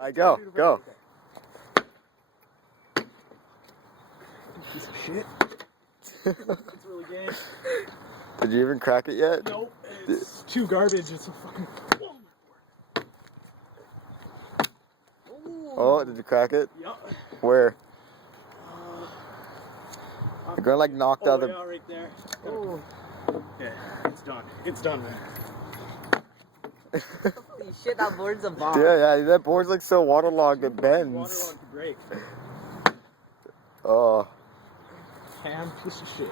I go. Piece of shit. It's really gay. Did you even crack it yet? Nope. It's too garbage. It's a fucking. Oh, did you crack it? Yup. Where? You're gonna like knock the other. Yeah, right there. Oh. Yeah, it's done. It's done there. Holy shit, that board's a bomb. Yeah, that board's like so waterlogged it bends. Waterlogged to break. Oh. Ham piece of shit.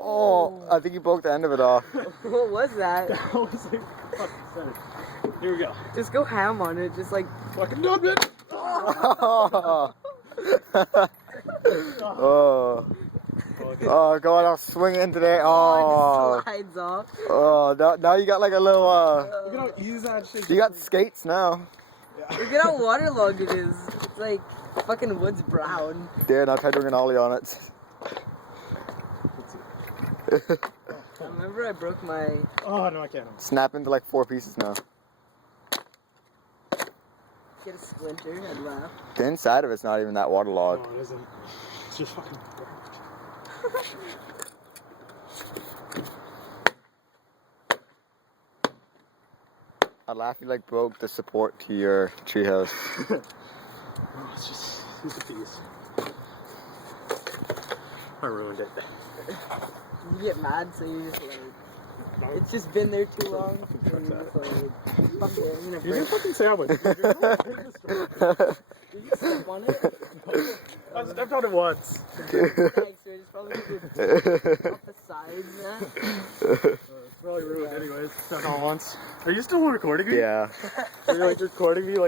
Oh, I think you broke the end of it off. What was that? That was like fucking center. Here we go. Just go ham on it, just like. Fucking done it. Oh. Oh. Oh, God, I'll swing into there. Oh, Oh. it just slides off. Oh, now you got like a little, Look at how easy that shit. you got skates now. Look at how waterlogged it is. It's like fucking wood's brown. Yeah, now try doing an ollie on it. I remember I broke my. Oh, no, I can't. Snap into like 4 pieces now. Get a splinter and laugh. The inside of it's not even that waterlogged. No, it isn't. It's just fucking garbage. I laugh you like broke the support to your treehouse. Oh, it's just a piece. I ruined it. You get mad, so you just like. It's just been there too long. So you're just like, fuck it, I'm gonna You break didn't fucking sandwich. Did you step on it? I stepped on it once. Thanks, so it's probably off the sides, yeah. It's probably ruined anyways. Stepped on once. Are you still recording me? Yeah. Are you like recording me like